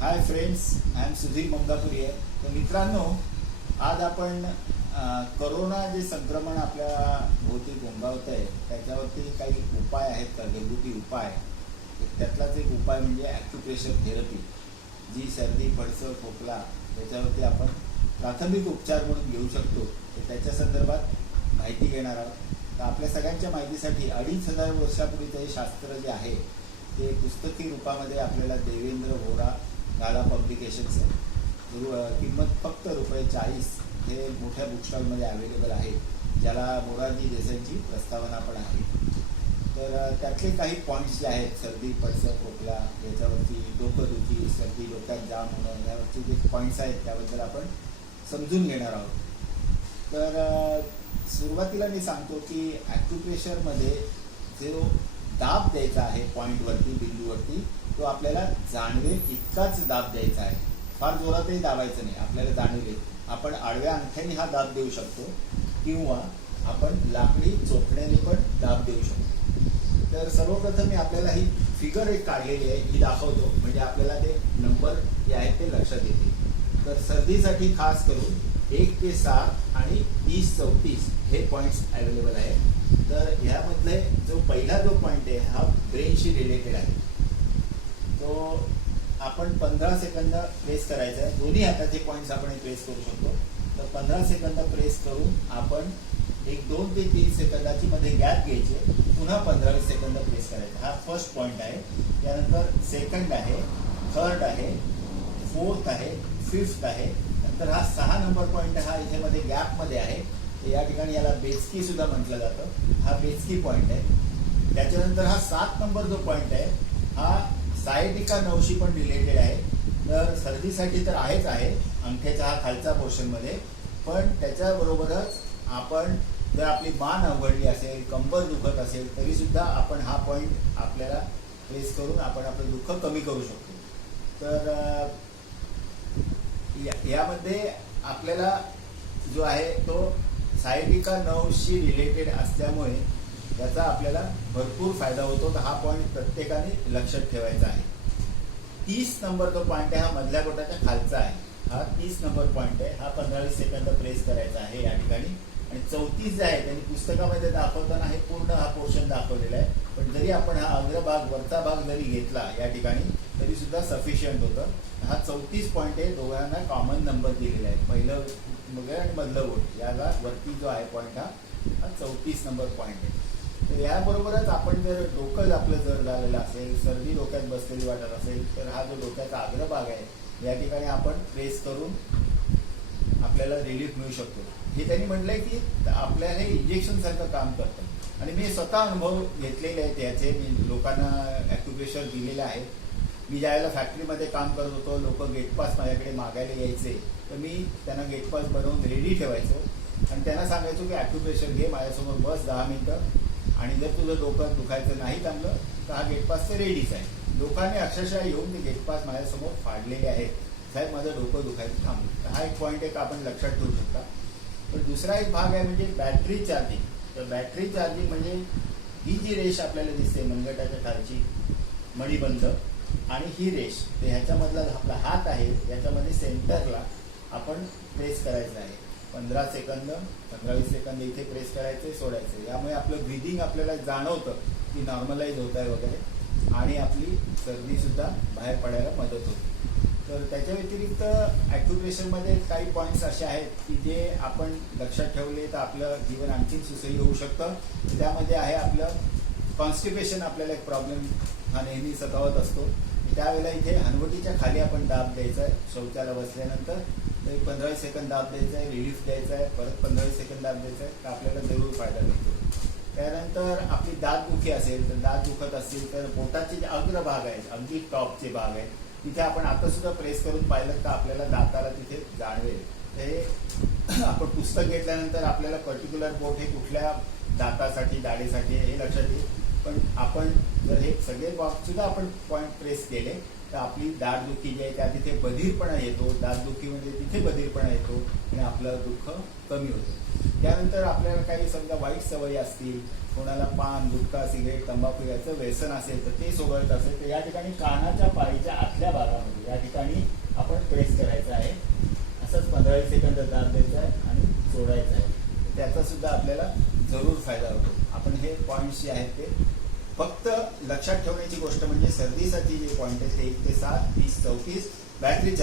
High friends, I am Sudhir Mangapuri आहे. तर मित्रांनो, आज आपण करोना जे संक्रमण आपल्या भोवती घोंगावत आहे त्याच्यावरती काही उपाय आहेत का, घरगुती उपाय. त्यातलाच एक उपाय म्हणजे ॲक्युप्रेशर थेरपी, जी सर्दी पडसं खोकला त्याच्यावरती आपण प्राथमिक उपचार म्हणून घेऊ शकतो. तर त्याच्या संदर्भात माहिती घेणार आहोत. तर आपल्या सगळ्यांच्या माहितीसाठी 2500 वर्षापूर्वीचं हे शास्त्र जे आहे ते पुस्तकी रूपामध्ये आपल्याला देवेंद्र व्होरा गाला पब्लिकेशनचं किंमत फक्त ₹40 हे मोठ्या बुकस्टॉलमध्ये अवेलेबल आहे, ज्याला मोरारजी देसाईंची प्रस्तावना पण आहे. तर त्यातले काही पॉईंट्स जे आहेत, सर्दी पडसं खोकला याच्यावरती, डोकंदुखी, सर्दी डोक्यात जाम होणं, यावरचे जे पॉईंट्स आहेत त्याबद्दल आपण समजून घेणार आहोत. तर सुरुवातीला मी सांगतो की ॲक्युप्रेशरमध्ये जो दाब द्यायचा आहे पॉईंटवरती, बिंदूवरती, तो आपल्याला जाणवेल इतकाच दाब द्यायचा आहे. फार जोरातही दाबायचं नाही, आपल्याला जाणवेल. आपण आडव्या अंगठ्याने हा दाब देऊ शकतो किंवा आपण लाकडी चोपड्याने पण दाब देऊ शकतो. तर सर्वप्रथम मी आपल्याला ही फिगर एक काढलेली आहे, ही दाखवतो, म्हणजे आपल्याला ते नंबर जे आहेत ते लक्षात येतील. तर सर्दीसाठी खास करून 1 ते 7 आणि 30-34 हे पॉईंट्स अवेलेबल आहेत. तर ह्यामधले जो पहिला जो पॉईंट आहे हा ब्रेनशी रिलेटेड आहे. तो आपण 15 सेकंद प्रेस करायचा आहे. दोन्ही हाताचे पॉईंट्स आपण प्रेस करू शकतो. तर 15 सेकंद प्रेस करून आपण 2 ते 3 सेकंदाची मध्ये गॅप घ्यायचे, पुन्हा 15 सेकंद प्रेस करायचा. हा फर्स्ट पॉईंट आहे. त्यानंतर सेकंड आहे, थर्ड आहे, फोर्थ आहे, फिफ्थ आहे. नंतर हा 6 नंबर पॉईंट, हा इथे मध्ये गॅपमध्ये आहे. तर या ठिकाणी याला बेचकी सुद्धा म्हटलं जातं. हा बेचकी पॉईंट आहे. त्याच्यानंतर हा 7 नंबर जो पॉईंट आहे हा सायटिका नर्वशी पण रिलेटेड आहे. तर सर्दीसाठी तर आहेच आहे अंगठ्याच्या हा खालचा पोर्शनमध्ये, पण त्याच्याबरोबरच आपण जर आपली मान अवघडली असेल, कंबर दुखत असेल, तरी सुद्धा आपण हा पॉईंट आपल्याला प्रेस करून आपण आपलं दुःख कमी करू शकतो. तर यामध्ये आपल्याला जो आहे तो सायटिका नर्वशी रिलेटेड असल्यामुळे याचा आपल्याला भरपूर फायदा होतो. तर हा पॉईंट प्रत्येकाने लक्षात ठेवायचा आहे. 30 नंबर जो पॉईंट आहे हा मधल्या बोटाच्या खालचा आहे. हा 30 नंबर पॉईंट आहे. हा 15 सेकंद प्रेस करायचा आहे या ठिकाणी. आणि 34 जे आहे त्यांनी पुस्तकामध्ये दाखवताना हे पूर्ण हा पोर्शन दाखवलेला आहे, पण जरी आपण हा अग्रभाग, वरचा भाग जरी घेतला या ठिकाणी तरी सुद्धा सफिशियंट होतं. हा 34 पॉईंट आहे. दोघांना कॉमन नंबर दिलेला आहे, पहिलं वगैरे आणि मधलं बोट. याला वरती जो आहे पॉईंट हा 34 नंबर पॉईंट आहे. तर याबरोबरच आपण जर डोकं आपलं जर झालेलं असेल, सर्दी डोक्यात बसलेली वाटत असेल, तर हा जो डोक्याचा अग्रभाग आहे या ठिकाणी आपण प्रेस करून आपल्याला रिलीफ मिळू शकतो. हे त्यांनी म्हटलंय की आपल्याला हे इंजेक्शन सारखं काम करतं. आणि मी स्वतः अनुभव घेतलेले आहेत याचे. मी लोकांना ॲक्युप्रेशर दिलेले आहे. मी ज्यावेळेला फॅक्टरीमध्ये काम करत होतो, लोक गेटपास माझ्याकडे मागायला यायचे, तर मी त्यांना गेटपास बनवून रेडी ठेवायचो आणि त्यांना सांगायचो की ॲक्युप्रेशर घे, माझ्यासमोर बस 10 मिनटं, आणि जर तुझं डोकं दुखायचं नाही थांबलं तर हा गेटपास तर रेडीच आहे. लोकांनी अक्षरशः येऊन ते गेटपास माझ्यासमोर फाडलेले आहेत, साहेब माझं डोकं दुखायचं थांबलं. तर हा एक पॉईंट एक आपण लक्षात ठेवू शकता. पण दुसरा एक भाग आहे म्हणजे बॅटरी चार्जिंग. तर बॅटरी चार्जिंग म्हणजे ही जी रेष आपल्याला दिसते मनगटाच्या खालची, मणिबंध, आणि ही रेष, तर ह्याच्यामधला आपला हात आहे, याच्यामध्ये सेंटरला आपण प्रेस करायचं आहे. 15 सेकंद, 15-20 सेकंद इथे प्रेस करायचे, सोडायचे. यामुळे आपलं ब्रिदिंग आपल्याला जाणवतं की नॉर्मलाइज होत आहे वगैरे, आणि आपली सर्दीसुद्धा बाहेर पडायला मदत होते. तर त्याच्या व्यतिरिक्त ॲक्युप्रेशरमध्ये काही पॉईंट्स असे आहेत की जे आपण लक्षात ठेवले तर आपलं जीवन आणखीन सुसह्य होऊ शकतं. त्यामध्ये आहे आपलं कॉन्स्टिपेशन. आपल्याला एक प्रॉब्लेम हा नेहमी सतावत असतो. त्यावेळेला इथे हनवटीच्या खाली आपण दाब द्यायचा आहे. शौचाला बसल्यानंतर तर 15 सेकंद दाब द्यायचा आहे, रिलीफ द्यायचा आहे, परत 15 सेकंद दाब द्यायचा आहे, तर आपल्याला जरूर फायदा मिळतो. त्यानंतर आपली दात दुखी असेल, तर दात दुखत असतील तर बोटाचे जे अग्रभाग आहेत, अगदी टॉपचे भाग आहेत, तिथे आपण आता सुद्धा प्रेस करून पाहिलं तर आपल्याला दाताला तिथे जाणवेल. हे आपण पुस्तक घेतल्यानंतर आपल्याला पर्टिक्युलर बोट हे कुठल्या दातासाठी, दाढेसाठी हे लक्षात येईल. पण आपण जर हे सगळे बॉक्स सुद्धा आपण पॉईंट प्रेस केले तर आपली दाढदुखी जी आहे त्या तिथे बधीरपणा येतो. दाढदुखी म्हणजे तिथे बधीरपणा येतो आणि आपलं दुःख कमी होतं. त्यानंतर आपल्याला काही समजा वाईट सवयी असतील, कोणाला पान, गुटखा, सिगरेट, तंबाखू याचं व्यसन असेल तर ते सोडायचं असेल तर या ठिकाणी कानाच्या पाळीच्या आतल्या भागामध्ये या ठिकाणी पॉईंट्स जे आहेत ते फक्त लक्षात ठेवण्याची गोष्ट म्हणजे सर्दीसाठी जे पॉईंट आहेत ते 1 ते 7, 30, 34. बॅटरी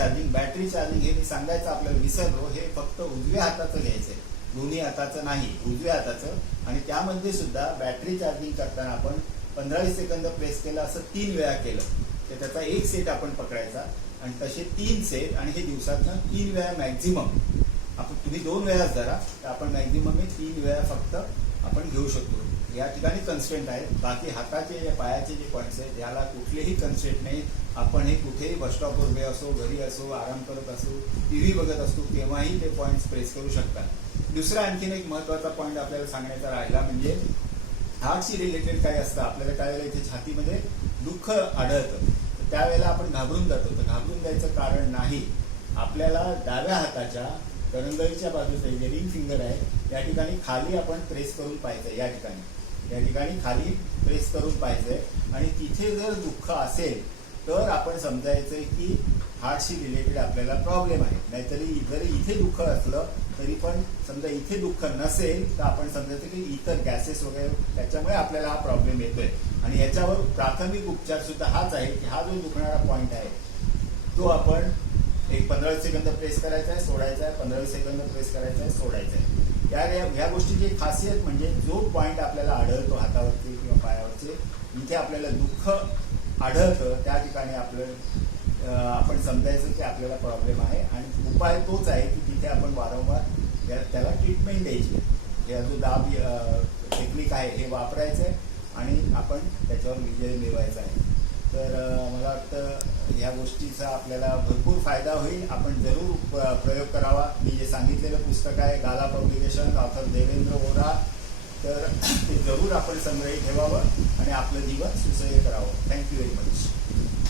चार्जिंग हे मी सांगायचं आपल्याला विसरलो, हे फक्त उजव्या हाताचं घ्यायचं आहे, दोन्ही हाताचं नाही, उजव्या हाताचं. आणि त्यामध्ये सुद्धा बॅटरी चार्जिंग करताना आपण 15-20 सेकंद प्रेस केलं, असं 3 वेळा केलं तर त्याचा 1 सेट आपण पकडायचा आणि तसे 3 सेट. आणि हे दिवसातनं 3 वेळा मॅक्झिमम. आपण तुम्ही 2 वेळाच धरा तर आपण मॅक्झिमम हे 3 वेळा फक्त आपण घेऊ शकतो. या ठिकाणी कन्स्ट्रेंट आहे. बाकी हाताचे पायाचे जे पॉईंट्स आहेत याला कुठलेही कन्स्ट्रेंट नाही. आपण हे कुठेही बस स्टॉपवर उभे असो, घरी असो, आराम करत असो, टीव्ही बघत असतो तेव्हाही ते पॉईंट्स प्रेस करू शकता. दुसरा आणखीन एक महत्वाचा पॉईंट आपल्याला सांगण्याचा राहिला म्हणजे हार्टशी रिलेटेड काय असतं. आपल्याला काय वेळेला इथे छातीमध्ये दुःख आढळतं तर त्यावेळेला आपण घाबरून जातो. तर घाबरून जायचं कारण नाही. आपल्याला डाव्या हाताच्या करंगळीच्या बाजूचे जे रिंग फिंगर आहे या ठिकाणी खाली आपण प्रेस करून पाहिजे. या ठिकाणी खाली प्रेस करून पाहिजे आणि तिथे जर दुःख असेल तर आपण समजायचं की हार्टशी रिलेटेड आपल्याला प्रॉब्लेम आहे. नाहीतरी जरी इथे दुःख असलं तरी पण समजा इथे दुःख नसेल तर आपण समजायचं की इतर गॅसेस वगैरे त्याच्यामुळे आपल्याला हा प्रॉब्लेम येतोय. आणि याच्यावर प्राथमिक उपचार सुद्धा हाच आहे की हा जो दुखणारा पॉईंट आहे तो आपण एक 15 सेकंद प्रेस करायचा आहे, सोडायचा आहे, 15 सेकंद प्रेस करायचा आहे, सोडायचा आहे. ह्या गोष्टीची खासियत म्हणजे जो पॉईंट आपल्याला आढळतो हातावरचे किंवा पायावरचे, इथे आपल्याला दुःख आढळतं त्या ठिकाणी आपण समजायचं की आपल्याला प्रॉब्लेम आहे. आणि उपाय तोच आहे की तिथे आपण वारंवार त्याला ट्रीटमेंट द्यायची. हे जो दाब टेक्निक आहे हे वापरायचं आहे आणि आपण त्याच्यावर विजय मिळवायचा आहे. तर मला वाटतं ह्या गोष्टीचा आपल्याला भरपूर फायदा होईल. आपण जरूर प्रयोग करावा. मी जे सांगितलेलं पुस्तक आहे गाला पब्लिकेशन, ऑथर देवेंद्र वोरा, तर ते जरूर आपण संग्रही ठेवावं आणि आपलं जीवन सुसह्य करावं. Thank you very much.